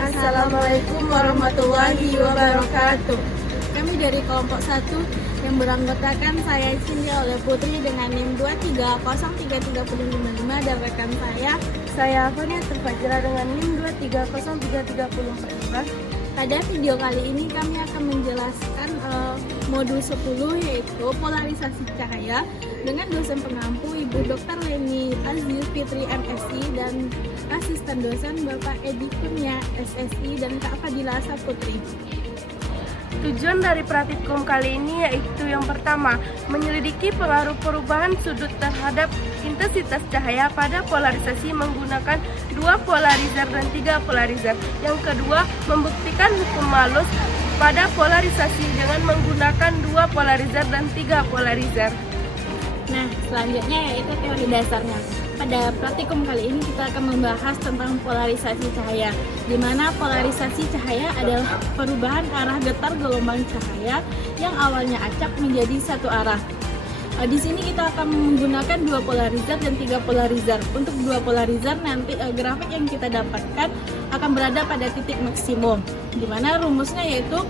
Assalamualaikum warahmatullahi wabarakatuh. Kami dari kelompok 1 yang beranggotakan saya Cindy oleh Putri dengan NIM 2303355 dan rekan saya Afania Terfajra dengan NIM 2303345. Pada video kali ini kami akan menjelaskan modul 10 yaitu polarisasi cahaya dengan dosen pengampu Ibu Dr. Leni Aziz Fitri MSI dan asisten dosen Bapak Edi Kurnia SSI dan Kak Fadila Saputri. Tujuan dari praktikum kali ini yaitu yang pertama, menyelidiki pengaruh perubahan sudut terhadap intensitas cahaya pada polarisasi menggunakan 2 polarizer dan 3 polarizer. Yang kedua, membuktikan hukum Malus pada polarisasi dengan menggunakan 2 polarizer dan 3 polarizer. Nah, selanjutnya yaitu teori dasarnya. Pada praktikum kali ini kita akan membahas tentang polarisasi cahaya, di mana polarisasi cahaya adalah perubahan arah getar gelombang cahaya yang awalnya acak menjadi satu arah. Di sini kita akan menggunakan 2 polarizer dan 3 polarizer. Untuk 2 polarizer nanti grafik yang kita dapatkan akan berada pada titik maksimum, di mana rumusnya yaitu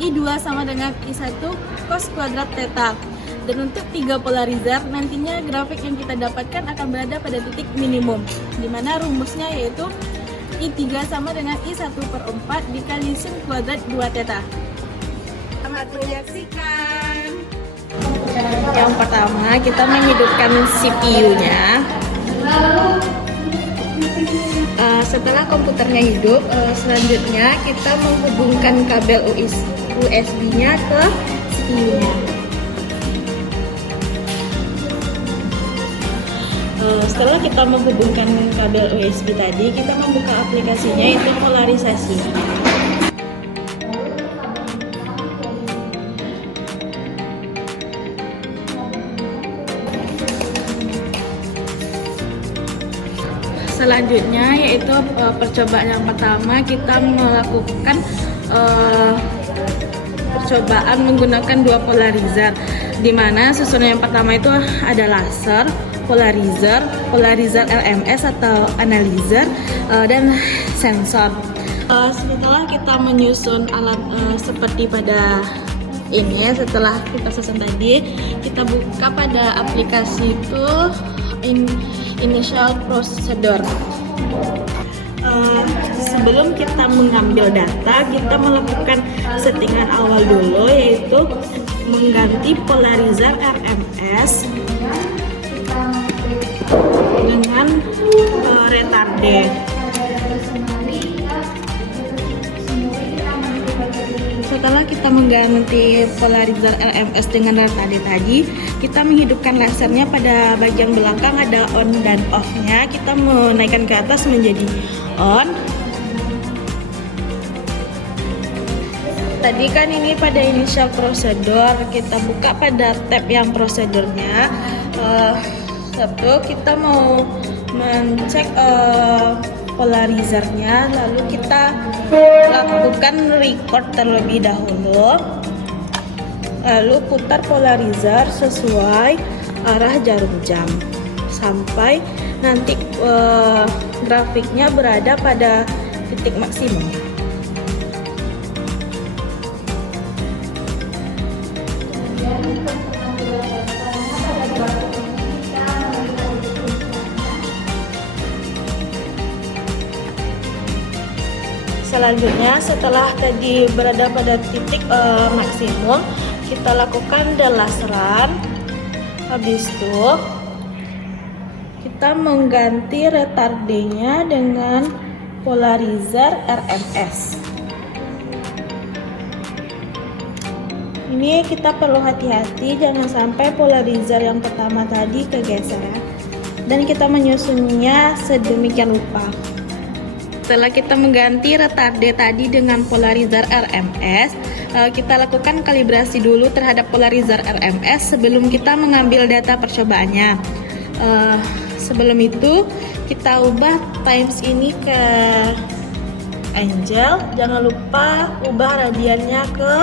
I2 sama dengan I1 cos kuadrat theta. Dan untuk 3 polarizer nantinya grafik yang kita dapatkan akan berada pada titik minimum, di mana rumusnya yaitu I3 sama dengan I1/4 dikali sin kuadrat 2 theta. Selamat menyaksikan. Yang pertama kita menghidupkan CPU-nya. Setelah komputernya hidup, selanjutnya kita menghubungkan kabel USB-nya ke CPU-nya. Setelah kita menghubungkan kabel USB tadi, kita membuka aplikasinya yaitu polarisasi. Selanjutnya yaitu percobaan yang pertama, kita melakukan percobaan menggunakan 2 polarizer, di mana susunan yang pertama itu ada laser, polarizer LMS atau analyzer, dan sensor. Setelah kita menyusun alat seperti pada ini, setelah kita susun tadi, kita buka pada aplikasi itu initial procedure. Sebelum kita mengambil data, kita melakukan settingan awal dulu, yaitu mengganti polarizer RMS dengan retarde. Setelah kita mengganti polarizer RMS dengan retarde tadi, kita menghidupkan lasernya. Pada bagian belakang ada on dan off-nya. Kita menaikkan ke atas menjadi on. Tadi kan ini pada initial procedure, kita buka pada tab yang prosedurnya. Satu, kita mau mencek polarizernya, lalu kita lakukan record terlebih dahulu, lalu putar polarizer sesuai arah jarum jam sampai nanti grafiknya berada pada titik maksimum. Selanjutnya, setelah tadi berada pada titik maksimum, kita lakukan delaseran. Habis itu kita mengganti retardenya dengan polarizer RMS. Ini kita perlu hati-hati, jangan sampai polarizer yang pertama tadi kegeser, dan kita menyusunnya sedemikian rupa. Setelah kita mengganti retarde tadi dengan polarizer RMS, kita lakukan kalibrasi dulu terhadap polarizer RMS sebelum kita mengambil data percobaannya. Sebelum itu kita ubah times ini ke angel, jangan lupa ubah radiannya ke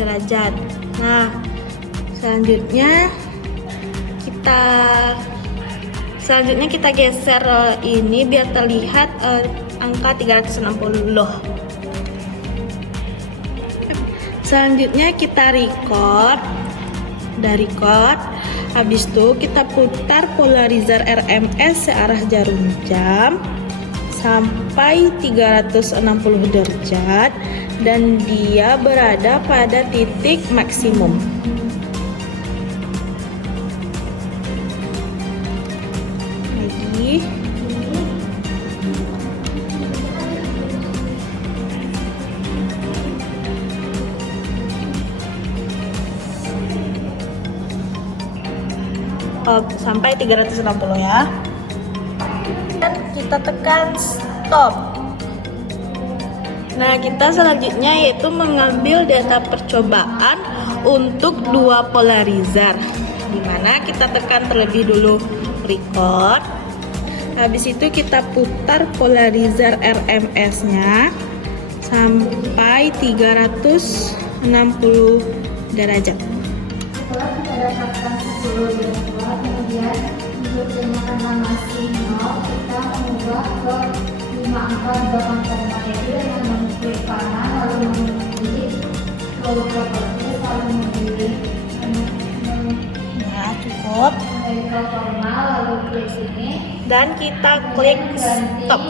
derajat. Nah, selanjutnya kita geser ini biar terlihat angka 360. Selanjutnya kita record. Habis itu kita putar polarizer RMS searah jarum jam sampai 360 derajat dan dia berada pada titik maksimum. Lagi. Sampai 360 ya. Dan kita tekan stop. Nah, kita selanjutnya yaitu mengambil data percobaan untuk dua polarizer, dimana kita tekan terlebih dulu record. Habis itu kita putar polarizer RMS-nya sampai 360 derajat. Setelah kita dapatkan 10 data, kemudian untuk penyakatan masih 0, kita mengubah ke 5 angka 8 yaitu dengan mengklik kanan lalu memilih flow property lalu memilih Nah, cukup. formal lalu klik sini Dan kita klik stop.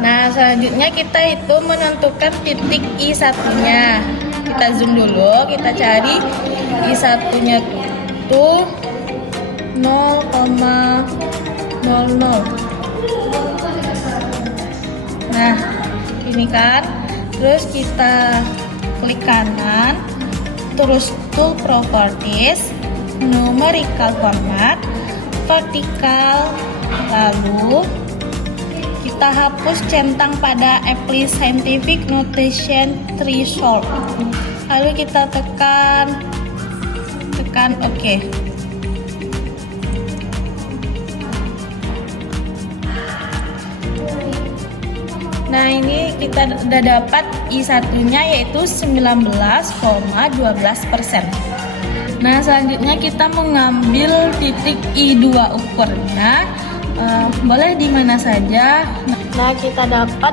Nah, selanjutnya kita itu menentukan titik I1-nya. Kita zoom dulu, kita cari I1-nya itu 0,00. Nah, ini kan. Terus kita klik kanan, terus tool properties, numerical format, vertikal, lalu kita hapus centang pada apply scientific notation threshold. Lalu kita tekan OK. Nah, ini kita udah dapat I1-nya yaitu 19,12%. Nah, selanjutnya kita mengambil titik I2 ukurnya. Boleh di mana saja. Nah, kita dapat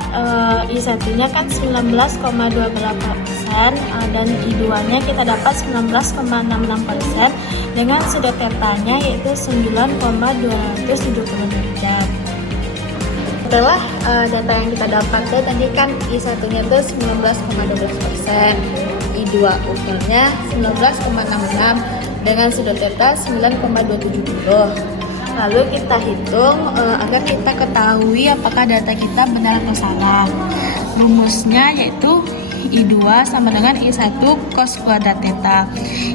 I1-nya kan 19,28% dan I2-nya kita dapat 19,66% dengan sudut tetanya yaitu 9,270 derajat. Setelah data yang kita dapatkan tadi kan I1-nya itu 19,12%, I2 ukurnya 19,66 dengan sudut theta 9,270. Lalu kita hitung agar kita ketahui apakah data kita benar atau salah. Rumusnya yaitu I2 sama dengan I1 cos kuadrat theta.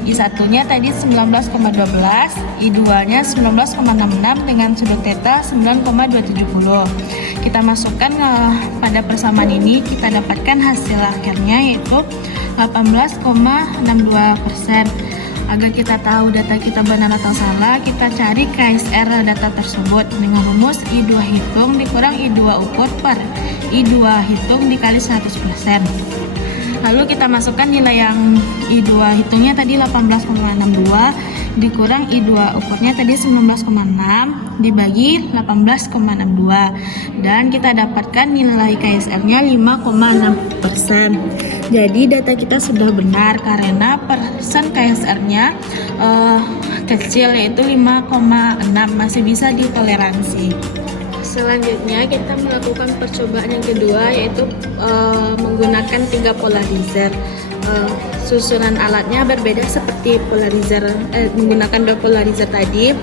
I1-nya tadi 19,12, I2-nya 19,66 dengan sudut theta 9,270. Kita masukkan pada persamaan ini, kita dapatkan hasil akhirnya yaitu 18,62%. Agar kita tahu data kita benar atau salah, kita cari KSR data tersebut dengan rumus I2 hitung dikurang I2 ukur per I2 hitung dikali 100%. Lalu kita masukkan nilai yang I2 hitungnya tadi 18,62 dikurang I2 ukurnya tadi 19,6 dibagi 18,62 dan kita dapatkan nilai KSR-nya 5,6%. Jadi data kita sudah benar karena persen KSR-nya kecil yaitu 5,6, masih bisa ditoleransi. Selanjutnya kita melakukan percobaan yang kedua yaitu menggunakan 3 polarizer. Susunan alatnya berbeda seperti polarizer menggunakan 2 polarizer tadi.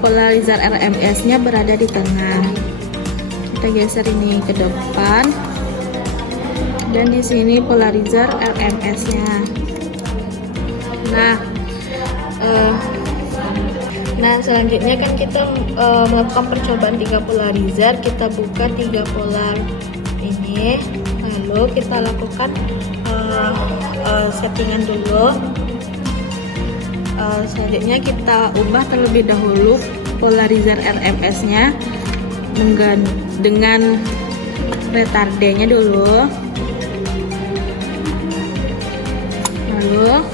Polarizer RMS-nya berada di tengah. Kita geser ini ke depan. Dan di sini polarizer RMS-nya. Nah, selanjutnya kan kita melakukan percobaan 3 polarizer. Kita buka 3 polar ini, lalu kita lakukan settingan dulu. Selanjutnya kita ubah terlebih dahulu polarizer RMS-nya dengan retardenya dulu. Lalu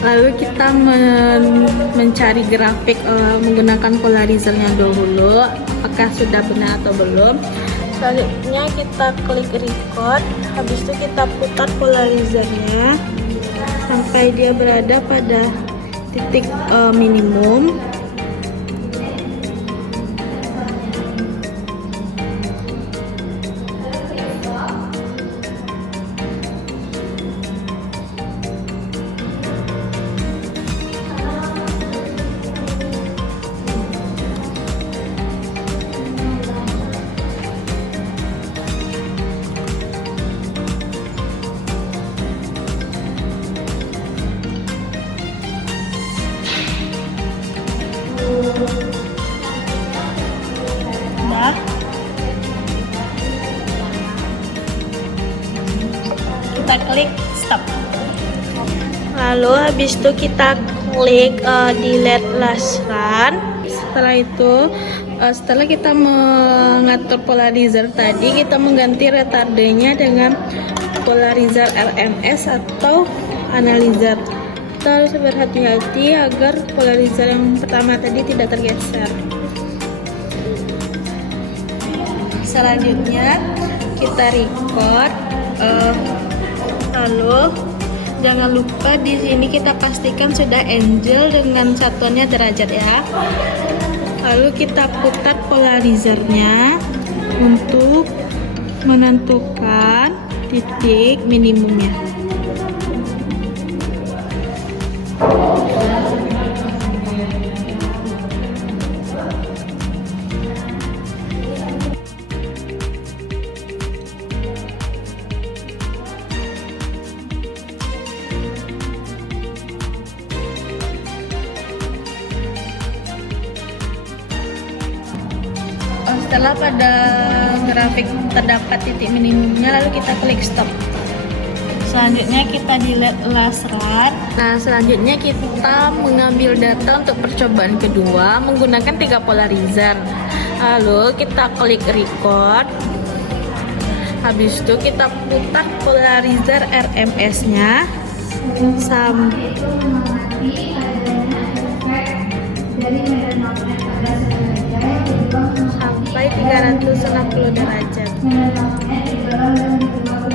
Lalu kita mencari grafik menggunakan polarizernya dulu, apakah sudah benar atau belum. Selanjutnya kita klik record, habis itu kita putar polarizernya sampai dia berada pada titik minimum. Nah, kita klik stop. Lalu habis itu kita klik delete last run. Setelah itu setelah kita mengatur polarizer tadi, kita mengganti retardenya dengan polarizer RMS atau analyzer. Kita harus berhati-hati agar polarizer yang pertama tadi tidak tergeser. Selanjutnya kita record, lalu jangan lupa di sini kita pastikan sudah angle dengan satuannya derajat ya. Lalu kita putar polarizernya untuk menentukan titik minimumnya. Setelah pada grafik terdapat titik minimumnya, lalu kita klik stop. Selanjutnya kita delete last run. Nah, selanjutnya kita mengambil data untuk percobaan kedua menggunakan 3 polarizer. Lalu kita klik record. Habis itu kita putar polarizer RMS-nya sampai dari medan magnet pada sampai 360 derajat. medan magnet didorong dan didorong ke bawah.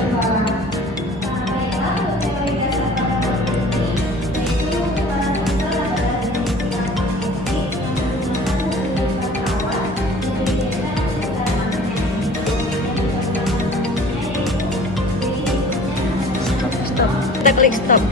Stop. Kita klik stop.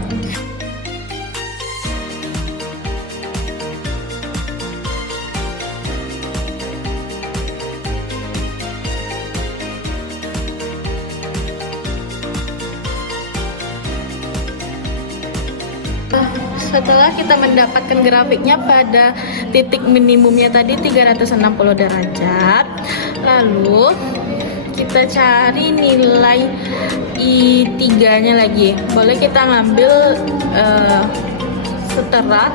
Setelah kita mendapatkan grafiknya pada titik minimumnya tadi 360 derajat, lalu kita cari nilai I3-nya lagi. Boleh kita ngambil setara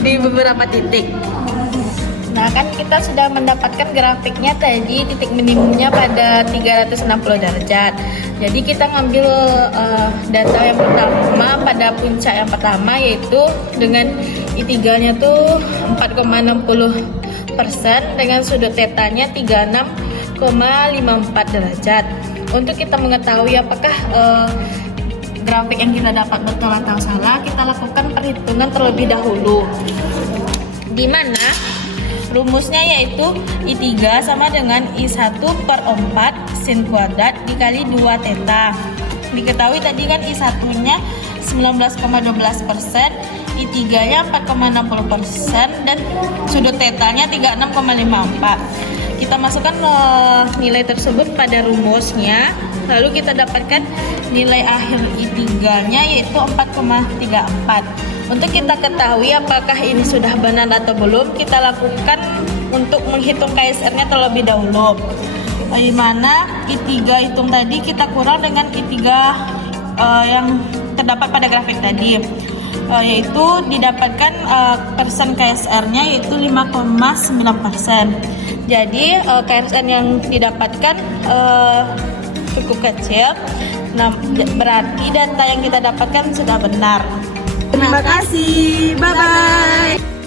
di beberapa titik. Nah, kan kita sudah mendapatkan grafiknya tadi titik minimumnya pada 360 derajat. Jadi kita ngambil data yang pertama pada puncak yang pertama, yaitu dengan I3-nya tuh 4,60% dengan sudut tetanya 36,54 derajat. Untuk kita mengetahui apakah grafik yang kita dapat betul atau salah, kita lakukan perhitungan terlebih dahulu. Di mana rumusnya yaitu I3 sama dengan I1 per 4 sin kuadrat dikali 2 theta. Diketahui tadi kan I1-nya 19,12%, I3-nya 4,60% dan sudut tetanya 36,54. Kita masukkan nilai tersebut pada rumusnya, lalu kita dapatkan nilai akhir I3-nya yaitu 4,34. Untuk kita ketahui apakah ini sudah benar atau belum, kita lakukan untuk menghitung KSR-nya terlebih dahulu. Di mana I3 hitung tadi kita kurang dengan I3 yang terdapat pada grafik tadi, yaitu didapatkan persen KSR-nya yaitu 5,9%. Jadi KSR yang didapatkan cukup kecil. Nah, berarti data yang kita dapatkan sudah benar. Terima kasih. Bye-bye.